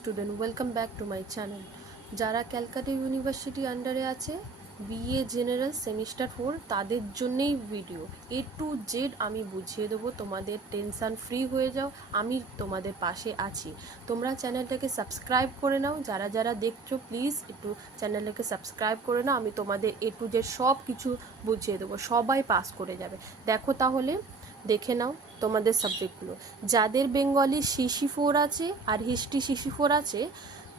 Student, welcome back to my channel. যারা Calcutta university আন্ডারে আছে বিএ জেনারেল সেমিস্টার 4 তাদের জন্যেই ভিডিও A to Z আমি বুঝিয়ে দেবো। তোমাদের টেনশান ফ্রি হয়ে যাও, আমি তোমাদের পাশে আছি। তোমরা চ্যানেলটাকে সাবস্ক্রাইব করে নাও, যারা যারা দেখছো প্লিজ একটু চ্যানেলটাকে সাবস্ক্রাইব করে নাও। আমি তোমাদের A to Z সব কিছু বুঝিয়ে দেবো, সবাই পাস করে যাবে। দেখো তাহলে দেখে নাও তোমাদের সাবজেক্টগুলো। যাদের বেঙ্গলি CC4 আছে আর হিস্ট্রি CC4 আছে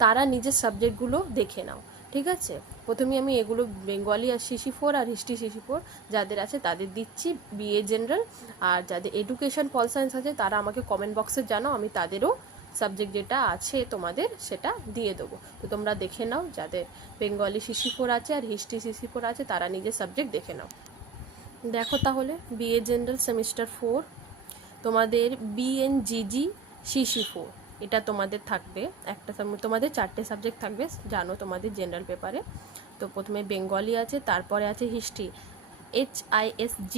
তারা নিজের সাবজেক্টগুলো দেখে নাও, ঠিক আছে। প্রথমে আমি এগুলো বেঙ্গলি আর CC4 আর হিস্ট্রি CC4 যাদের আছে তাদের দিচ্ছি বিএ জেনারেল। আর যাদের এডুকেশন পল সায়েন্স আছে তারা আমাকে কমেন্ট বক্সে জানাও, আমি তাদেরও সাবজেক্ট যেটা আছে তোমাদের সেটা দিয়ে দেবো। তো তোমরা দেখে নাও, যাদের বেঙ্গলি CC4 আছে আর হিস্ট্রি CC4 আছে তারা নিজের সাবজেক্ট দেখে নাও। দেখো তাহলে বিএ জেনারেল সেমিস্টার 4 তোমাদের BNGG CC4 এটা তোমাদের থাকবে। একটা তোমাদের 4টে সাবজেক্ট থাকবে, জানো তোমাদের জেনারেল পেপারে। তো প্রথমে বেঙ্গলি আছে, তারপরে আছে হিস্ট্রি HISG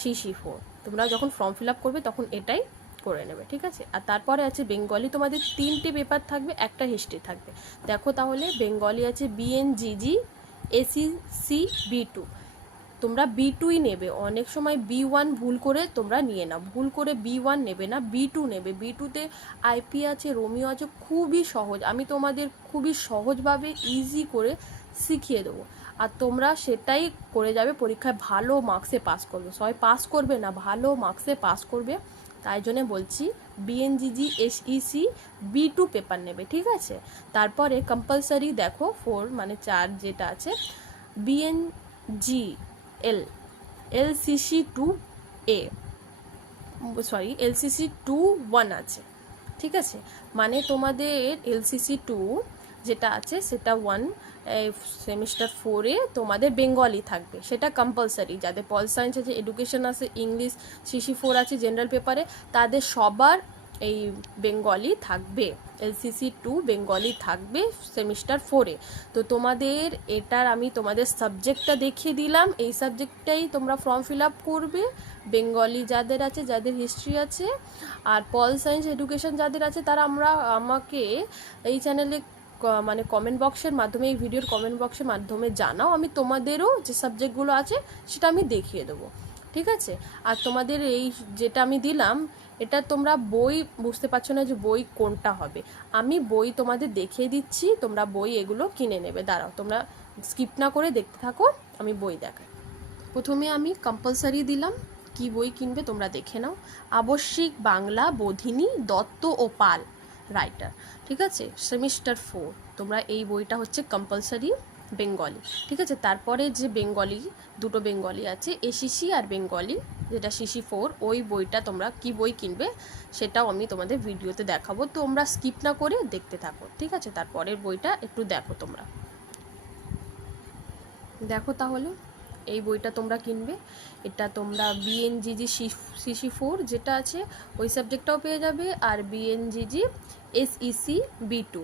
CC4। তোমরা যখন ফর্ম ফিল আপ করবে তখন এটাই করে নেবে, ঠিক আছে। আর তারপরে আছে বেঙ্গলি, তোমাদের 3টে পেপার থাকবে, একটা হিস্ট্রি থাকবে। দেখো তাহলে বেঙ্গলি আছে BNGG ACC B2। তোমরা B2ই নেবে, অনেক সময় B1 ভুল করে তোমরা নিয়ে নাও, ভুল করে B1 নেবে না, B2 নেবে। B2তে IP আছে, রোমিও আছে, খুবই সহজ। আমি তোমাদের খুবই সহজভাবে ইজি করে শিখিয়ে দেবো, আর তোমরা সেটাই করে যাবে, পরীক্ষায় ভালো মার্কসে পাস করবে। সবাই পাস করবে না, ভালো মার্কসে পাস করবে। তাই জন্য বলছি BNGG SEC B2 পেপার নেবে, ঠিক আছে। তারপরে কম্পালসারি দেখো 4 মানে 4 যেটা আছে BNG LCC2A, সরি LCC2-1 আছে, ঠিক আছে। মানে তোমাদের LCC2 যেটা আছে সেটা 1 সেমিস্টার 4-এ তোমাদের বেঙ্গলি থাকবে, সেটা কম্পালসারি। যাদের পল সায়েন্স আছে, এডুকেশন আছে, ইংলিশ CC4 আছে জেনারেল পেপারে, তাদের সবার এই বেঙ্গলি থাকবে, LCC2 বেঙ্গলি থাকবে সেমিস্টার 4-এ। তো তোমাদের এটার আমি তোমাদের সাবজেক্টটা দেখিয়ে দিলাম, এই সাবজেক্টটাই তোমরা ফর্ম ফিল আপ করবে। বেঙ্গলি যাদের আছে, যাদের হিস্ট্রি আছে, আর পল সায়েন্স এডুকেশন যাদের আছে তারা আমাকে এই চ্যানেলে মানে কমেন্ট বক্সের মাধ্যমে, এই ভিডিওর কমেন্ট বক্সের মাধ্যমে জানাও, আমি তোমাদেরও যে সাবজেক্টগুলো আছে সেটা আমি দেখিয়ে দেবো, ঠিক আছে। আর তোমাদের এই যেটা আমি দিলাম এটা তোমরা বই বুঝতে পারছো না যে বই কোনটা হবে, আমি বই তোমাদের দেখিয়ে দিচ্ছি, তোমরা বই এগুলো কিনে নেবে। দাঁড়াও, তোমরা স্কিপ না করে দেখতে থাকো, আমি বই দেখাই। প্রথমে আমি কম্পালসারি দিলাম, কি বই কিনবে তোমরা দেখে নাও। আবশ্যিক বাংলা, বোধিনী, দত্ত ও পাল রাইটার, ঠিক আছে, সেমিস্টার 4। তোমরা এই বইটা হচ্ছে কম্পালসারি বেঙ্গলি, ঠিক আছে। তারপরে যে বেঙ্গলি দুটো বেঙ্গলি আছে ACC আর বেঙ্গলি যেটা CC4, ওই বইটা তোমরা কি বই কিনবে সেটাও আমি তোমাদের ভিডিওতে দেখাবো, তোমরা স্কিপ না করে দেখতে থাকো, ঠিক আছে। তারপরের বইটা একটু দেখো তোমরা। দেখো তাহলে এই বইটা তোমরা কিনবে, এটা তোমরা BNGG CC4 যেটা আছে ওই সাবজেক্টটাও পেয়ে যাবে, আর BNGG SEC B2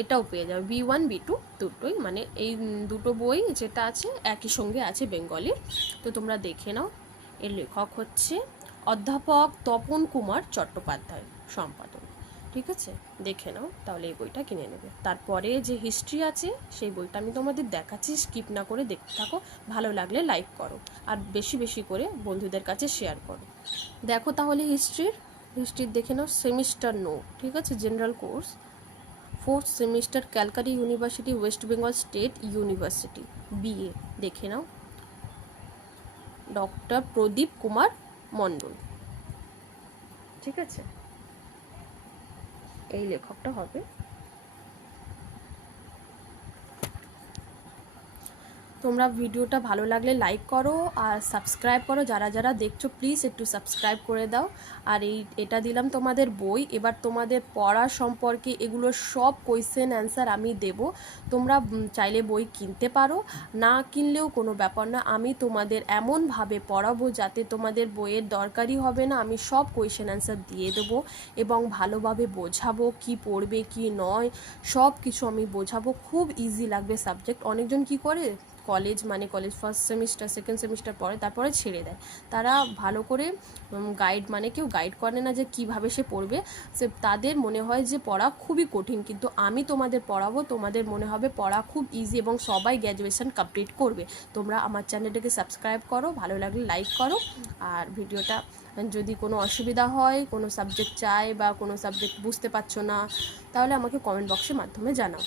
এটাও পেয়ে যাবে, B1 B2 দুটোই, মানে এই দুটো বই যেটা আছে একই সঙ্গে আছে বেঙ্গলি। তো তোমরা দেখে নাও, এর লেখক হচ্ছে অধ্যাপক তপন কুমার চট্টোপাধ্যায়, সম্পাদক, ঠিক আছে। দেখে নাও তাহলে এই বইটা কিনে নেবে। তারপরে যে হিস্ট্রি আছে সেই বইটা আমি তোমাদের দেখাচ্ছি, স্কিপ না করে দেখতে থাকো, ভালো লাগলে লাইক করো আর বেশি বেশি করে বন্ধুদের কাছে শেয়ার করো। দেখো তাহলে হিস্ট্রির দেখে নাও, সেমিস্টার নো, ঠিক আছে, general course, 4th semester, Calcutta university, West Bengal state university, BA। দেখে নাও, ডক্টর প্রদীপ কুমার মণ্ডল, ঠিক আছে, এই লেখকটা হবে। তোমরা ভিডিওটা ভালো লাগলে লাইক করো আর সাবস্ক্রাইব করো, যারা যারা দেখছো প্লিজ একটু সাবস্ক্রাইব করে দাও। আর এটা দিলাম তোমাদের বই, এবার তোমাদের পড়া সম্পর্কে এগুলো সব কোয়েশ্চেন অ্যান্সার আমি দেব। তোমরা চাইলে বই কিনতে পারো, না কিনলেও কোনো ব্যাপার না, আমি তোমাদের এমনভাবে পড়াবো যাতে তোমাদের বইয়ের দরকারই হবে না। আমি সব কোয়েশ্চেন অ্যান্সার দিয়ে দেবো এবং ভালোভাবে বোঝাবো, কি পড়বে কি নয় সব কিছু আমি বোঝাবো, খুব ইজি লাগবে সাবজেক্ট। অনেকজন কি করে কলেজ মানে college first semester second semester পড়ে তারপরে ছেড়ে দেয়। তারা ভালো করে গাইড মানে কেউ গাইড করে না যে কিভাবে সে পড়বে, সে তাদের মনে হয় যে পড়া খুবই কঠিন, কিন্তু আমি তোমাদের পড়াবো, তোমাদের মনে হবে পড়া খুব ইজি এবং সবাই গ্র্যাজুয়েশন কমপ্লিট করবে। তোমরা আমার চ্যানেলটাকে সাবস্ক্রাইব করো, ভালো লাগলে লাইক করো, আর ভিডিওটা যদি কোনো অসুবিধা হয়, কোনো সাবজেক্ট চাই বা কোনো সাবজেক্ট বুঝতে পারছো না, তাহলে আমাকে কমেন্ট বক্সের মাধ্যমে জানাও।